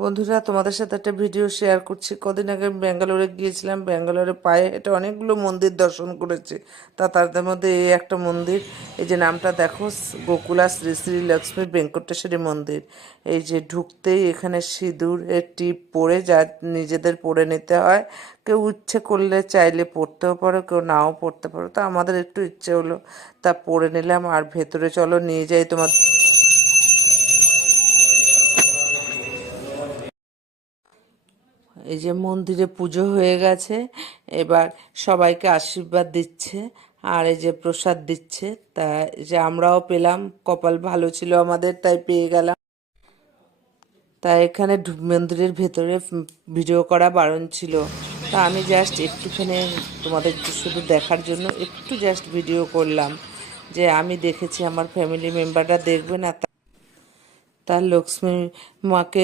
বন্ধুরা, তোমাদের সাথে একটা ভিডিও শেয়ার করছি। কদিন আগে ব্যাঙ্গালোরে গিয়েছিলাম। ব্যাঙ্গালোরে পায়ে হেঁটে অনেকগুলো মন্দির দর্শন করেছি। তাদের মধ্যে এই একটা মন্দির, এই যে নামটা দেখো, গোকুলা শ্রী শ্রী লক্ষ্মী বেঙ্কটেশ্বরী মন্দির। এই যে ঢুকতেই এখানে সিঁদুরের টিপ পরে যা নিজেদের পরে নিতে হয়। কেউ ইচ্ছে করলে চাইলে পড়তেও পারো, কেউ নাও পড়তে পারো। তা আমাদের একটু ইচ্ছে হলো, তা পরে নিলাম। আর ভেতরে চলো নিয়ে যাই তোমার। এই যে মন্দিরে পুজো হয়ে গেছে, এবার সবাইকে আশীর্বাদ দিচ্ছে আর এই যে প্রসাদ দিচ্ছে। তা এই যে আমরাও পেলাম, কপাল ভালো ছিল আমাদের, তাই পেয়ে গেলাম। তাই এখানে মন্দিরের ভেতরে ভিডিও করা বারণ ছিল। তা আমি জাস্ট একটুখানি তোমাদের শুধু দেখার জন্য একটু জাস্ট ভিডিও করলাম, যে আমি দেখেছি, আমার ফ্যামিলি মেম্বাররা দেখবে না। তার লক্ষ্মী মাকে